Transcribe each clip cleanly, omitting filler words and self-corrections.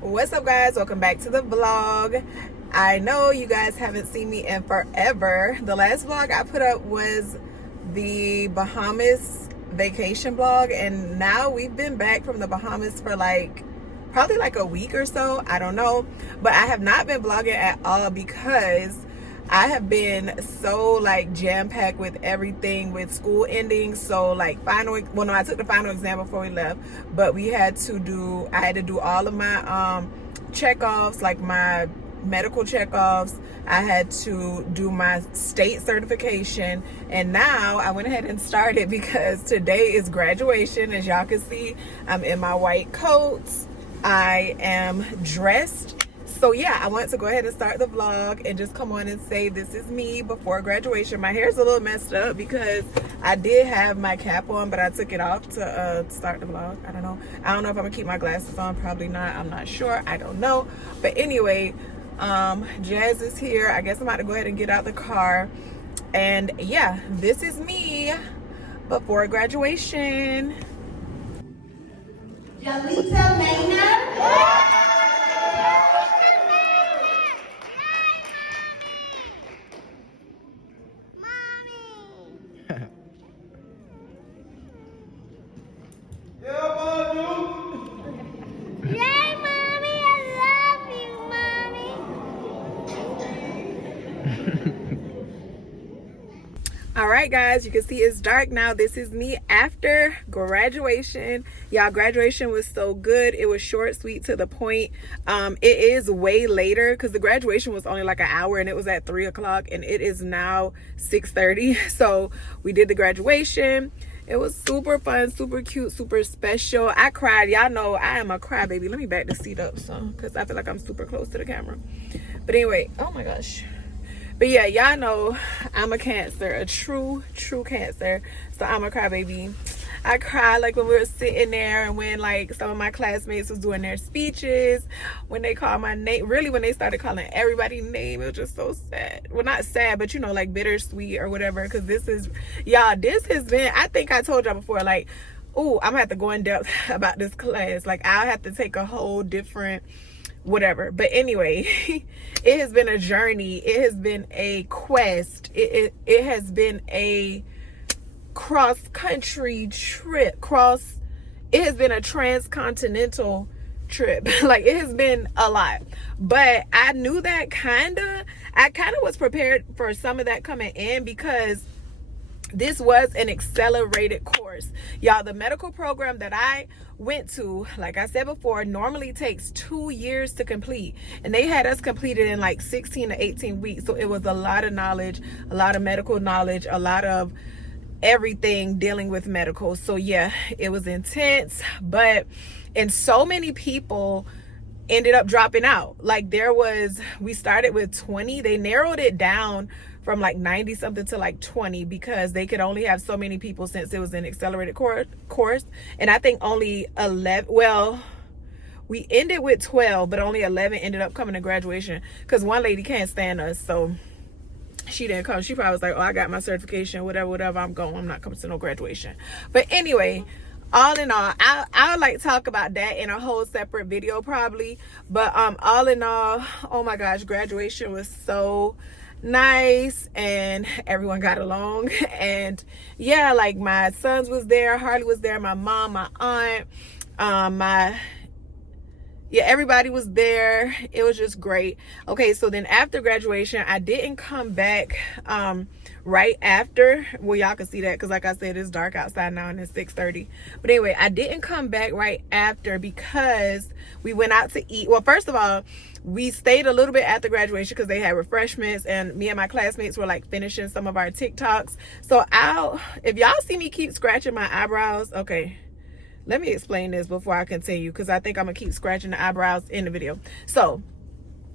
What's up, guys? Welcome back to the vlog. I know you guys haven't seen me in forever. The last vlog I put up was the Bahamas vacation vlog, and now we've been back from the Bahamas for probably like a week or so. I don't know, but I have not been vlogging at all because I have been so jam-packed with everything with school ending. So I took the final exam before we left, but I had to do all of my checkoffs, like my medical checkoffs. I had to do my state certification, and now I went ahead and started because today is graduation. As y'all can see, I'm in my white coats. I am dressed. So yeah, I wanted to go ahead and start the vlog and just come on and say this is me before graduation. My hair's a little messed up because I did have my cap on, but I took it off to start the vlog. I don't know if I'm gonna keep my glasses on. Probably not. I'm not sure. I don't know. But anyway, Jazz is here. I guess I'm about to go ahead and get out the car. And yeah, this is me before graduation. Jalita Maynard. All right, guys, you can see it's dark now. This is me after graduation. Y'all, graduation was so good. It was short, sweet, to the point. It is way later because the graduation was only like an hour and it was at 3 o'clock, and it is now 6:30. So we did the graduation. It was super fun, super cute, super special. I cried. Y'all know I am a crybaby. Let me back the seat up some because I feel like I'm super close to the camera. But anyway, oh my gosh. But yeah, y'all know I'm a Cancer, a true Cancer. So I'm a crybaby. I cried when we were sitting there, and when some of my classmates was doing their speeches, when they called my name, really when they started calling everybody's name, it was just so sad. Well, not sad, but bittersweet or whatever. Because this has been, I think I told y'all before, oh, I'm gonna have to go in depth about this class. I'll have to take a whole different whatever. But anyway, it has been a journey. It has been a quest. It has been a cross-country trip. It has been a transcontinental trip. It has been a lot. But I knew that I kind of was prepared for some of that coming in because this was an accelerated course. Y'all, the medical program that I went to, like I said before, normally takes 2 years to complete. And they had us completed in 16 to 18 weeks. So it was a lot of knowledge, a lot of medical knowledge, a lot of everything dealing with medical. So yeah, it was intense. And so many people ended up dropping out. We started with 20. They narrowed it down from 90 something to 20 because they could only have so many people since it was an accelerated course. And I think only 11, well, we ended with 12, but only 11 ended up coming to graduation because one lady can't stand us, so she didn't come. She probably was like, oh, I got my certification, whatever, I'm going. I'm not coming to no graduation. But anyway, all in all, I'll talk about that in a whole separate video probably. But all in all, oh my gosh, graduation was so nice and everyone got along. And yeah, my sons was there, Harley was there, my mom, my aunt, everybody was there. It was just great. Okay, so then after graduation, I didn't come back right after. Well, y'all can see that because like I said, it's dark outside now and it's 6:30. But anyway, I didn't come back right after because we went out to eat. Well, first of all, we stayed a little bit after graduation because they had refreshments, and me and my classmates were finishing some of our TikToks. So if y'all see me keep scratching my eyebrows, okay, let me explain this before I continue because I think I'm gonna keep scratching the eyebrows in the video. So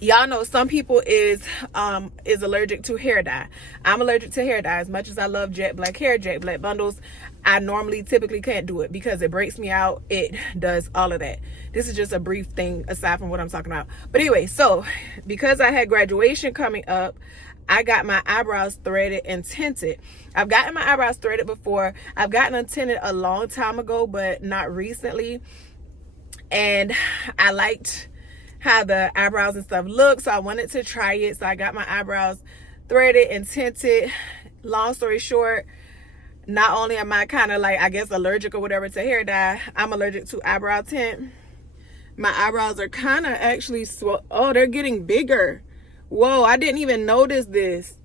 y'all know some people is allergic to hair dye. I'm allergic to hair dye. As much as I love jet black hair, jet black bundles, I typically can't do it because it breaks me out. It does all of that. This is just a brief thing aside from what I'm talking about. But anyway, so because I had graduation coming up, I got my eyebrows threaded and tinted. I've gotten my eyebrows threaded before. I've gotten them tinted a long time ago, but not recently. And I liked how the eyebrows and stuff look, so I wanted to try it. So I got my eyebrows threaded and tinted. Long story short, not only am I kind of like, I guess, allergic or whatever to hair dye, I'm allergic to eyebrow tint. My eyebrows are kind of actually oh, they're getting bigger. Whoa, I didn't even notice this.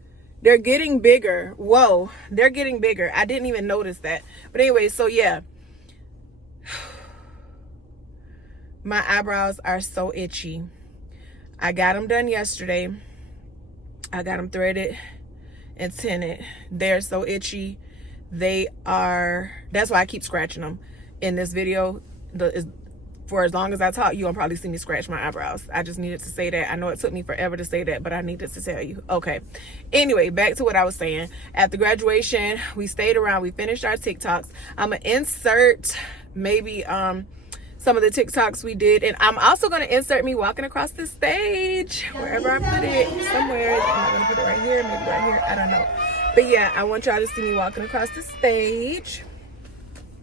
They're getting bigger. Whoa, they're getting bigger. I didn't even notice that. But anyway, so yeah. My eyebrows are so itchy. I got them done yesterday. I got them threaded and tinted. They're so itchy. They are, that's why I keep scratching them. In this video, for as long as I talk, you'll probably see me scratch my eyebrows. I just needed to say that. I know it took me forever to say that, but I needed to tell you. Okay. Anyway, back to what I was saying. After graduation, we stayed around. We finished our TikToks. I'm going to insert maybe some of the TikToks we did. And I'm also going to insert me walking across the stage. Wherever I put it. Somewhere. I'm going to put it right here. Maybe right here. I don't know. But yeah, I want y'all to see me walking across the stage.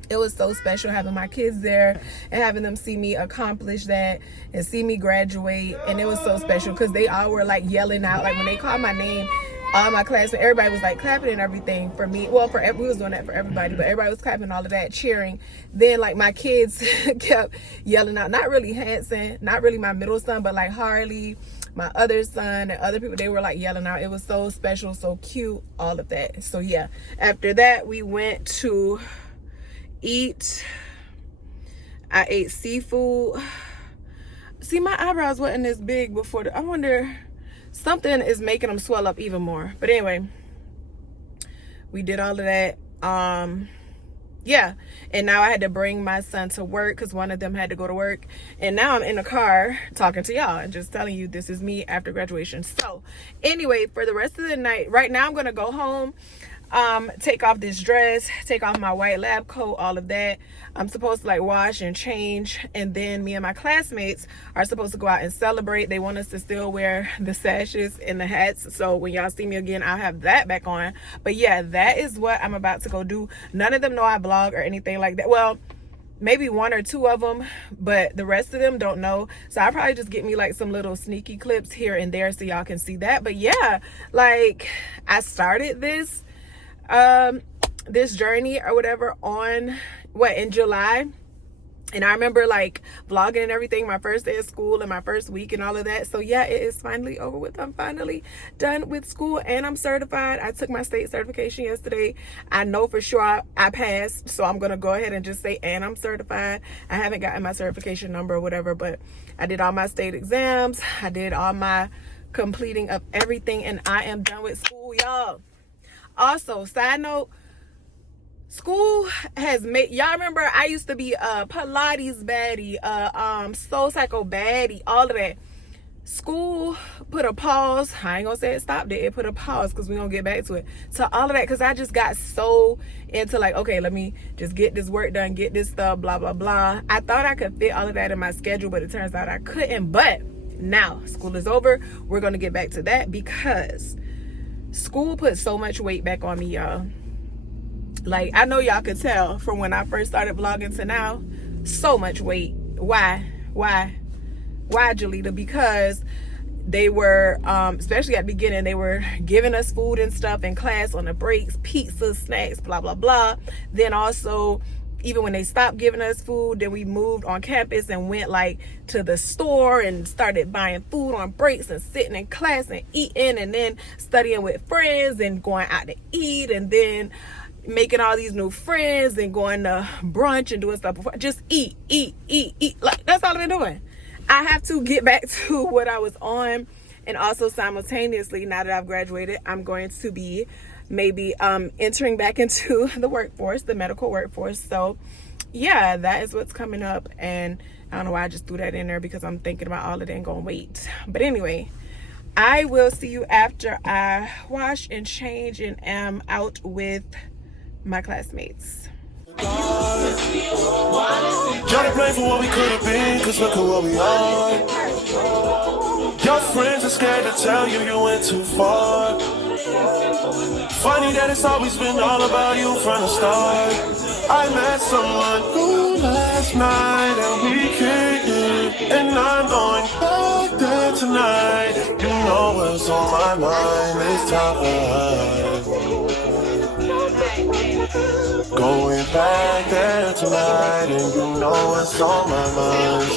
It was so special having my kids there and having them see me accomplish that and see me graduate. And it was so special because they all were like yelling out. Like when they called my name, all my classmates, everybody was like clapping and everything for me. Well, we was doing that for everybody, but everybody was clapping, all of that, cheering. Then like my kids kept yelling out, not really Hanson, not really my middle son, but like Harley, my other son, and other people, they were like yelling out. It was so special, so cute, all of that. So yeah, after that, we went to eat. I ate seafood. See, my eyebrows wasn't this big before. I wonder, something is making them swell up even more. But anyway, we did all of that. Yeah, and now I had to bring my son to work because one of them had to go to work, and now I'm in the car talking to y'all and just telling you this is me after graduation. So anyway, for the rest of the night, right now I'm gonna go home, take off this dress, take off my white lab coat, all of that. I'm supposed to like wash and change, and then me and my classmates are supposed to go out and celebrate. They want us to still wear the sashes and the hats, so when y'all see me again, I'll have that back on. But yeah, that is what I'm about to go do. None of them know I vlog or anything like that. Well, maybe one or two of them, but the rest of them don't know. So I'll probably just get me like some little sneaky clips here and there so y'all can see that. But yeah, like I started this this journey or whatever in July, and I remember like vlogging and everything my first day of school and my first week and all of that. So yeah, it is finally over with. I'm finally done with school and I'm certified. I took my state certification yesterday. I know for sure I passed, so I'm gonna go ahead and just say and I'm certified. I haven't gotten my certification number or whatever, but I did all my state exams. I did all my completing of everything, and I am done with school, y'all. Also, side note, school has made, y'all remember I used to be a Pilates baddie, Soul Cycle baddie, all of that. School put a pause. I ain't gonna say it stopped it. It put a pause because we're gonna get back to it. To all of that, because I just got so into like, okay, let me just get this work done, get this stuff, blah, blah, blah. I thought I could fit all of that in my schedule, but it turns out I couldn't. But now school is over. We're gonna get back to that because school put so much weight back on me, y'all. Like, I know y'all could tell from when I first started vlogging to now, so much weight. Why, Jalita? Because they were, especially at the beginning, they were giving us food and stuff in class on the breaks, pizza, snacks, blah, blah, blah. Then also, even when they stopped giving us food, then we moved on campus and went like to the store and started buying food on breaks and sitting in class and eating, and then studying with friends and going out to eat, and then making all these new friends and going to brunch and doing stuff before. Just eat. Like, that's all I've been doing. I have to get back to what I was on. And also simultaneously, now that I've graduated, I'm going to be maybe entering back into the workforce, the medical workforce. So yeah, that is what's coming up. And I don't know why I just threw that in there, because I'm thinking about all of that and going to wait. But anyway, I will see you after I wash and change and am out with my classmates. Try to blame for what we could have been, cause look at what we are. Your friends are scared to tell you you went too far. Funny that it's always been all about you from the start. I met someone new last night and we kicked it, and I'm going back there tonight. You know what's on my mind this time. Going back there tonight, and you know what's on my mind.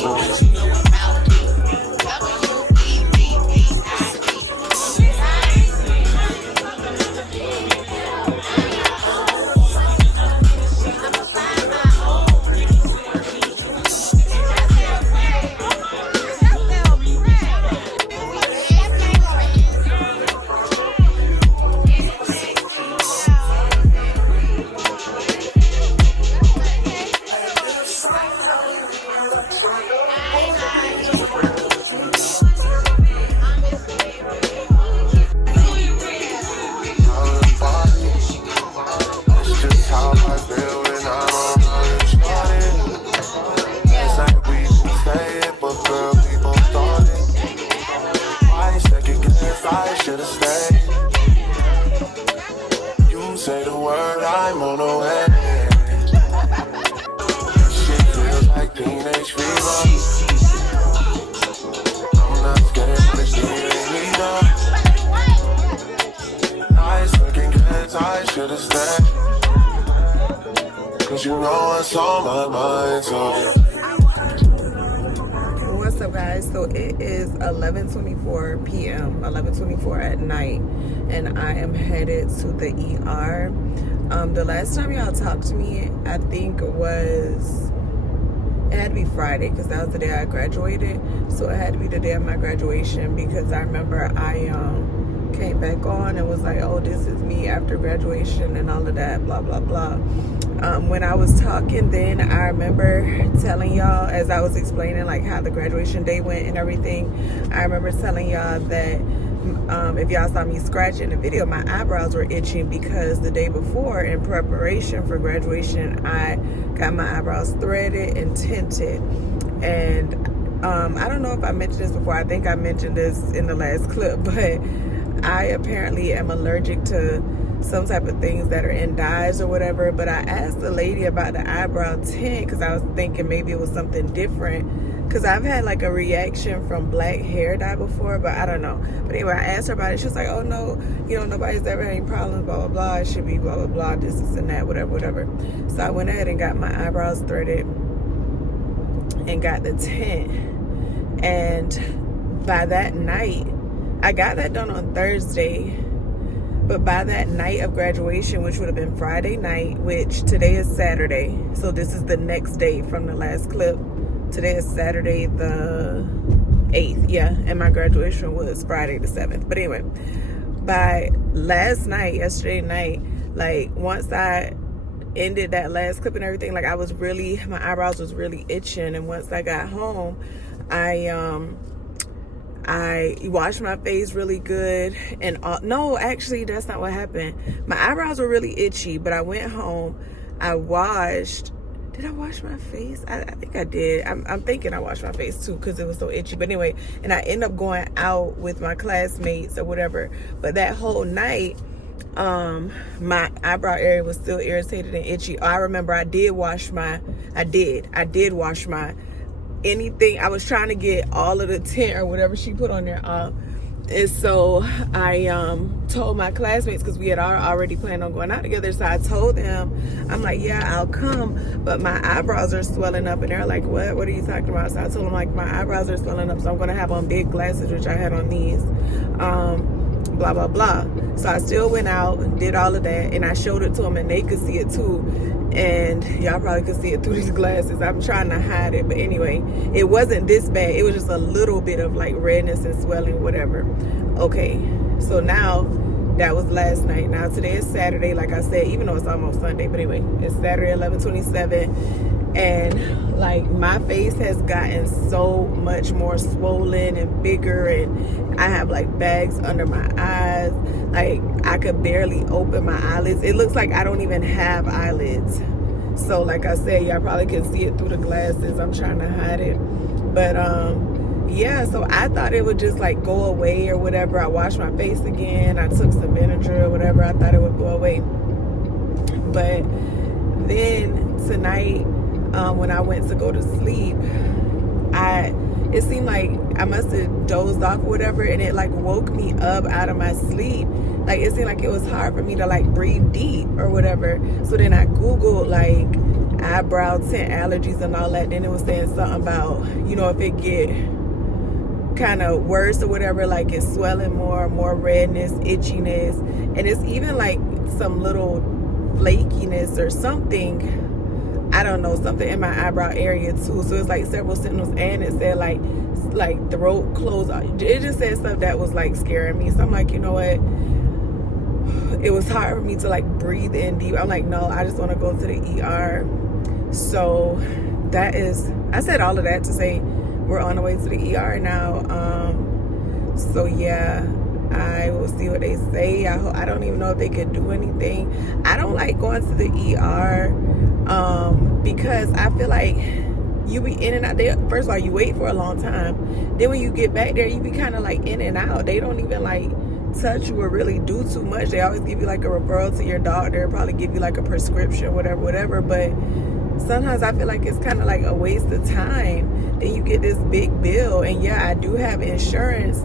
So what's up, guys? So it is 11:24 p.m. 11:24 at night, and I am headed to the ER. The last time y'all talked to me, I think it had to be Friday, because that was the day I graduated. So it had to be the day of my graduation, because I remember I came back on and was like, oh, this is me after graduation and all of that, blah blah blah. When I was talking then, I remember telling y'all, as I was explaining like how the graduation day went and everything, I remember telling y'all that if y'all saw me scratching the video, my eyebrows were itching because the day before, in preparation for graduation, I got my eyebrows threaded and tinted. And I don't know if I mentioned this before. I think I mentioned this in the last clip, but I apparently am allergic to some type of things that are in dyes or whatever. But I asked the lady about the eyebrow tint because I was thinking maybe it was something different, because I've had like a reaction from black hair dye before, but I don't know. But anyway, I asked her about it. She was like, oh no, nobody's ever had any problems, blah blah blah, it should be blah blah blah, this and that, whatever. So I went ahead and got my eyebrows threaded and got the tint. And by that night, I got that done on Thursday, but by that night of graduation, which would have been Friday night, which today is Saturday, so this is the next day from the last clip. Today is Saturday the 8th, yeah, and my graduation was Friday the 7th. But anyway, by yesterday night, like once I ended that last clip and everything, like my eyebrows was really itching. And once I got home, I washed my face really good, and no, actually that's not what happened. My eyebrows were really itchy, but I went home, did I wash my face? I think I did. I'm thinking I washed my face too, because it was so itchy. But anyway, and I ended up going out with my classmates or whatever. But that whole night, my eyebrow area was still irritated and itchy. I remember I did wash my anything. I was trying to get all of the tint or whatever she put on there off. And so I told my classmates, because we had already planned on going out together. So I told them, I'm like, yeah, I'll come, but my eyebrows are swelling up. And they're like, what are you talking about? So I told them, like, my eyebrows are swelling up, so I'm going to have on big glasses, which I had on these, blah blah blah. So I still went out and did all of that, and I showed it to them, and they could see it too. And y'all probably could see it through these glasses. I'm trying to hide it, but anyway, it wasn't this bad. It was just a little bit of like redness and swelling, whatever. Okay, so now that was last night. Now today is Saturday, like I said, even though it's almost Sunday, but anyway, it's Saturday, 11:27, and like my face has gotten so much more swollen and bigger, and I have like bags under my eyes. Like I could barely open my eyelids. It looks like I don't even have eyelids. So like I said, y'all probably can see it through the glasses. I'm trying to hide it, but yeah, so I thought it would just like go away or whatever. I washed my face again, I took some Benadryl or whatever, I thought it would go away. But then tonight, when I went to go to sleep, it seemed like I must have dozed off or whatever, and it like woke me up out of my sleep. Like it seemed like it was hard for me to like breathe deep or whatever. So then I Googled like eyebrow tint allergies and all that. Then it was saying something about, you know, if it get kind of worse or whatever, like it's swelling more redness, itchiness, and it's even like some little flakiness or something, I don't know, something in my eyebrow area too. So it's like several symptoms, and it said like throat close. It just said stuff that was like scaring me. So I'm like, you know what, it was hard for me to like breathe in deep. I'm like, no, I just want to go to the ER. So that is, I said all of that to say we're on the way to the ER now. So yeah, I will see what they say. I don't even know if they could do anything. I don't like going to the ER because I feel like you be in and out there. First of all, you wait for a long time. Then when you get back there, you be kind of like in and out. They don't even like touch you or really do too much. They always give you like a referral to your doctor, probably give you like a prescription, whatever. But sometimes I feel like it's kind of like a waste of time. Then you get this big bill, and yeah, I do have insurance,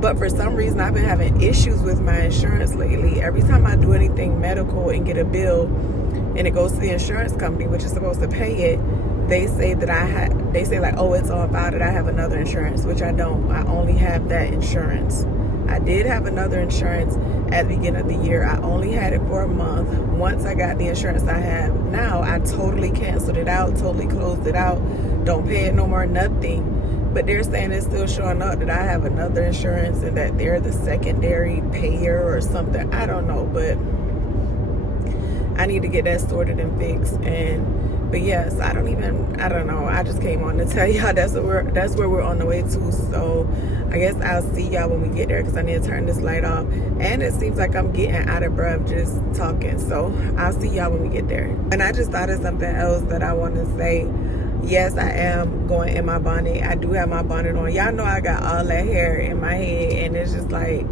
but for some reason I've been having issues with my insurance lately. Every time I do anything medical and get a bill and it goes to the insurance company, which is supposed to pay it, they say that they say like, oh, it's on file that I have another insurance, which I don't. I only have that insurance. I did have another insurance at the beginning of the year. I only had it for a month. Once I got the insurance I have now, I totally canceled it out, totally closed it out, don't pay it no more, nothing. But they're saying it's still showing up that I have another insurance and that they're the secondary payer or something. I don't know, but I need to get that sorted and fixed. But yes, I don't know. I just came on to tell y'all that's where we're on the way to. So I guess I'll see y'all when we get there, because I need to turn this light off. And it seems like I'm getting out of breath just talking. So I'll see y'all when we get there. And I just thought of something else that I want to say. Yes, I am going in my bonnet. I do have my bonnet on. Y'all know I got all that hair in my head, and it's just like,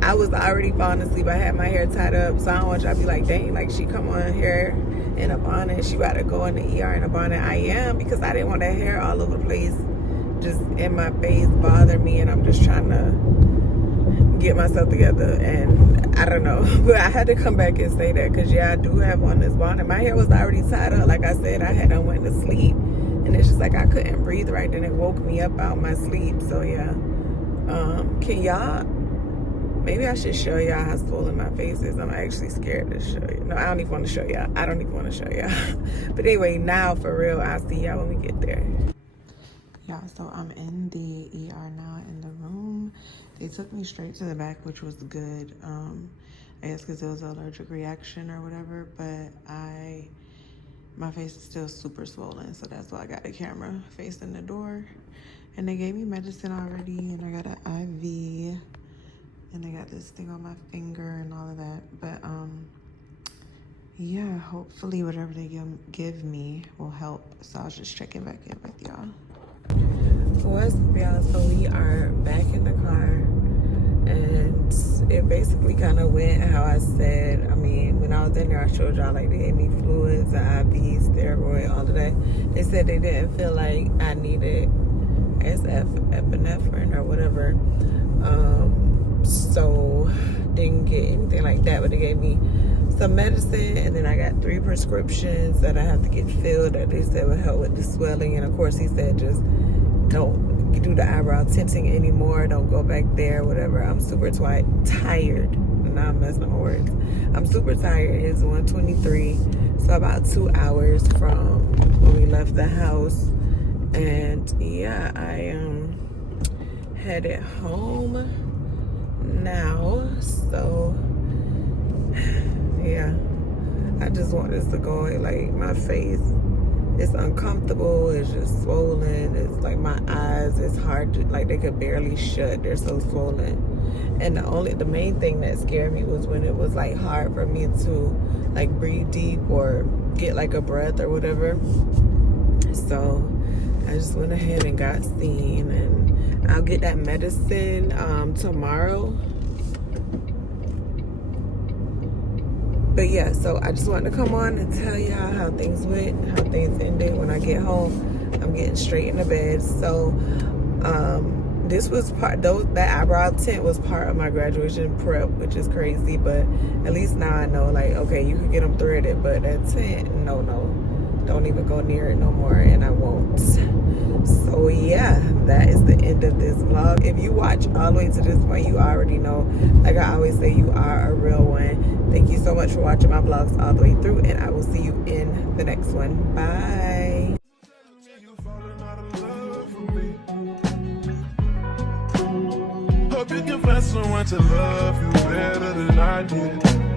I was already falling asleep. I had my hair tied up, so I don't want y'all to be like, dang, like she come on here in a bonnet, she about to go in the ER in a bonnet. I am, because I didn't want that hair all over the place, just in my face, bother me, and I'm just trying to get myself together. And I don't know, but I had to come back and say that, because yeah, I do have on this bonnet. My hair was already tied up. Like I said, I had went to sleep, and it's just like I couldn't breathe right, and it woke me up out my sleep. So yeah, can y'all, maybe I should show y'all how swollen my face is. I'm actually scared to show you. No, I don't even want to show y'all. I don't even want to show y'all. But anyway, now for real, I'll see y'all when we get there. Yeah, so I'm in the ER now in the room. They took me straight to the back, which was good. I guess because it was an allergic reaction or whatever. But my face is still super swollen, so that's why I got the camera facing the door. And they gave me medicine already, and I got an IV. And I got this thing on my finger and all of that. But yeah, hopefully whatever they give me will help. So I was just checking back in with y'all. What's up, y'all? So we are back in the car, and it basically kind of went how I said. I mean, when I was in there, I showed y'all like they gave me fluids, the IVs, steroid, all of that. They said they didn't feel like I needed, I guess, epinephrine or whatever. So didn't get anything like that, but they gave me some medicine, and then I got 3 prescriptions that I have to get filled that they said would help with the swelling. And of course he said just don't do the eyebrow tinting anymore, don't go back there, whatever. I'm super tired. Now I'm messing up my words. I'm super tired. It's 1:23, so about 2 hours from when we left the house. And yeah, I am headed home now. So yeah, I just want this to go away. Like, my face, it's uncomfortable, it's just swollen, it's like my eyes, it's hard to, like, they could barely shut, they're so swollen. And the main thing that scared me was when it was like hard for me to like breathe deep or get like a breath or whatever. So I just went ahead and got seen, and I'll get that medicine tomorrow. But yeah, so I just wanted to come on and tell y'all how things went, how things ended. When I get home, I'm getting straight into bed. So this was that eyebrow tint was part of my graduation prep, which is crazy, but at least now I know, like, okay, you can get them threaded, but that tint, no, don't even go near it no more, and I won't. So yeah, that is the end of this vlog. If you watch all the way to this point, you already know, like I always say, you are a real one. Thank you so much for watching my vlogs all the way through, and I will see you in the next one. Bye. Hope you can find someone to love you better than I did.